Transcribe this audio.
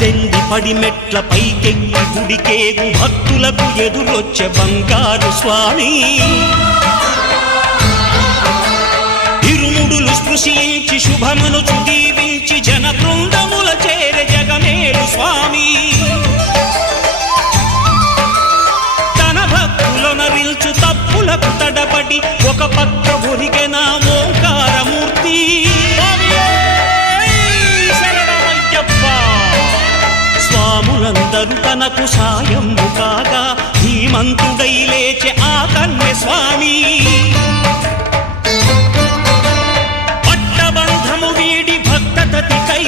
18 పడిమెట్ల పైకెక్కి గుడికేగు భక్తులకు ఎదురొచ్చే బంగారు స్వామి ఇరుముడులు స్పృశించి శుభమనుచు దీవించి జన బృందముల చేరే జగమేలు స్వామి తన భక్తులనరిల్చు తప్పులకు తడబడి ఒక పక్క ఒరిగెన ఓంకారమూర్తి స్వాములందరూ తనకు సాయము కాగా ధీమంతుడై లేచే ఆ కన్య స్వామి పట్టబంధము వీడి భక్తతతికై